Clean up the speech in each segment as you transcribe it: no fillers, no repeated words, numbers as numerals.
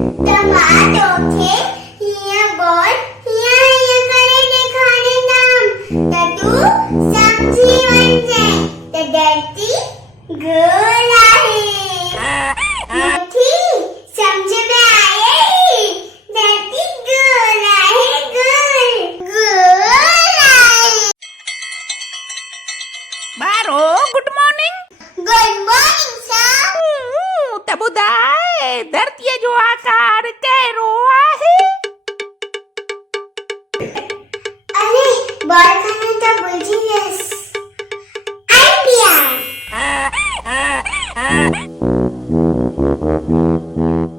tomato थे हिया बोल हिया हिया करे देखाने नाम तू सब्जी बन जाए तो डरती गोल आहे मोठी समझ में आए डरती गोल आहे गोल आहे बारो good morning good morning sir त ॿुधाए धरतीअ जो आकार कहिड़ो आहे अरे बॉल खाना तो भुलजी वियसि आइडिया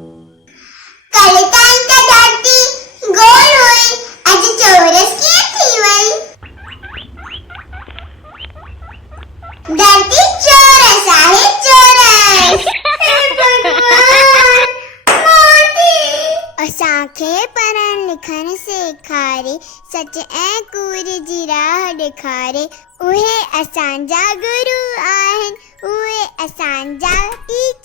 कल ताईं त धरती गोल हुई अॼु चौरस कीअं थी वई धरती चौरस आहे चौरस हे भगवान मोदी असांखे पढ़ण लिखण सेखारे सच ऐं कूड़ जी राह ॾेखारे उहे असांजा गुरू आहिनि उहे असांजा टीचर